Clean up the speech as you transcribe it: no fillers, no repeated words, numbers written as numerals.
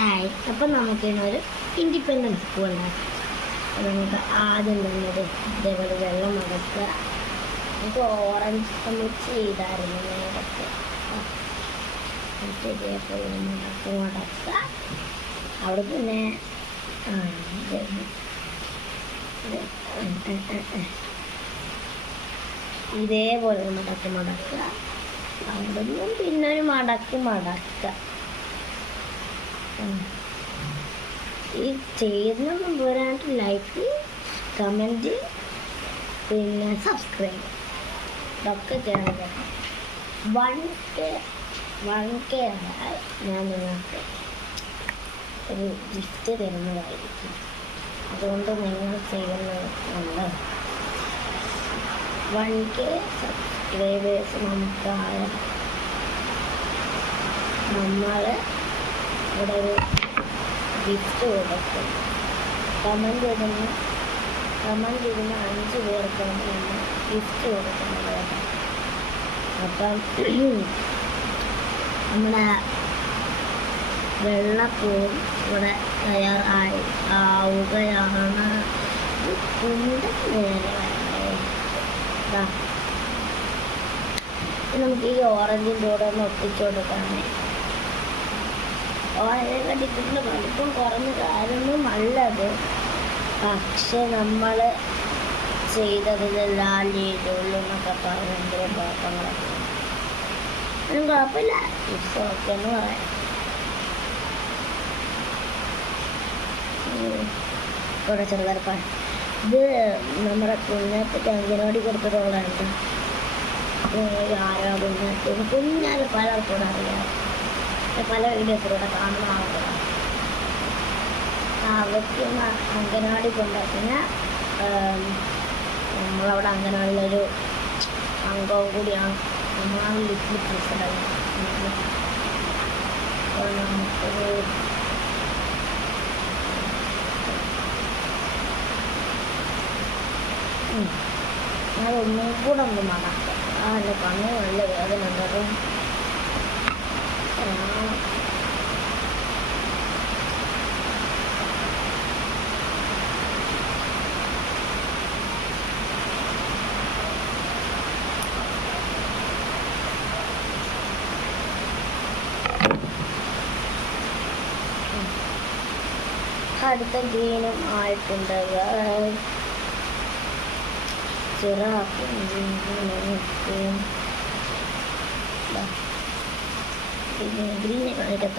Hi, അപ്പം നമുക്കിന്നൊരു independence പൂ ഉണ്ടാക്കാം. നമുക്ക് ആദ്യം തന്നത് ഇതേപോലെ വെള്ളം അടക്കുക. നമുക്ക് ഓറഞ്ച് മിക്സ് ചെയ്തായിരുന്നു നേരത്തെ. ഇതേപോലെ മടക്കുക. അവിടെ പിന്നെ ഇതേപോലെ മടക്കുക. അവിടെ നിന്നും പിന്നെ ഒരു മടക്കുക. ഈ ചെയ്യുന്നതും പോരാണ്ട് ലൈക്ക്, കമൻറ്റ്, പിന്നെ സബ്സ്ക്രൈബ് ഇതൊക്കെ ചെയ്യണം. 1K ആയാൽ ഞാൻ നിങ്ങൾക്ക് ഒരു ഗിഫ്റ്റ് തരുന്നതായിരിക്കും. അതുകൊണ്ട് നിങ്ങൾ ചെയ്യുന്നത് നല്ലത്. 1K സബ്സ്ക്രൈബേഴ്സ് നമുക്കായ നമ്മൾ ഇവിടെ ഒരു ഗിഫ്റ്റ് കൊടുക്കും. കമൻറ്റ് ഇടുന്ന 5 പേർക്കാണ് നമ്മൾ ഗിഫ്റ്റ് കൊടുക്കുന്നത്. അപ്പം നമ്മുടെ വെള്ളപ്പൂവും ഇവിടെ ആവുകയാണ്. നേരെ നമുക്ക് ഈ ഓറഞ്ചിൻ്റെ കൂടെ ഒന്ന് ഒട്ടിച്ചു കൊടുക്കാമേ. ഓറഞ്ച് കണ്ടിട്ടുണ്ട് വലിപ്പം കുറഞ്ഞ കാരണം നല്ലത്. പക്ഷെ നമ്മൾ ചെയ്തതിലെല്ലാം ലീഡുള്ളൂ എന്നൊക്കെ പറഞ്ഞ് ഭയങ്കര കുഴപ്പങ്ങളൊക്കെ. ഒന്നും കുഴപ്പമില്ല, ഇപ്പം ഓക്കെ എന്ന് പറയാം. ഇവിടെ ചെറുതരപ്പാണ്. ഇത് നമ്മുടെ കുഞ്ഞാറ്റയ്ക്ക് അംഗനവാടി കൊടുത്തിട്ടുള്ളതാണ്. ആരോ കുഞ്ഞാൽ പലർക്കൂടെ അറിയാം, പല വീഡിയോസിലൂടെ കാണുന്ന ആളുകളാണ്. അവർക്ക് അംഗനവാടി കൊണ്ടുവന്ന നമ്മളവിടെ അംഗനവാടിയിലൊരു അംഗവും കൂടിയാണ്. നമ്മളാണ് ലിറ്റിൽ പ്രിൻസിഡന്റ്. അപ്പോൾ നമുക്കൊരു അതൊന്നും കൂടെ ഒന്ന് മടക്കാം. എൻ്റെ കണ്ണ് നല്ല വേദന ഉണ്ടാകും. അടുത്ത ഗ്രീനും ആയിട്ടുണ്ട്. ജിറാഫും ഗ്രീനെ കാണിക്കത്ത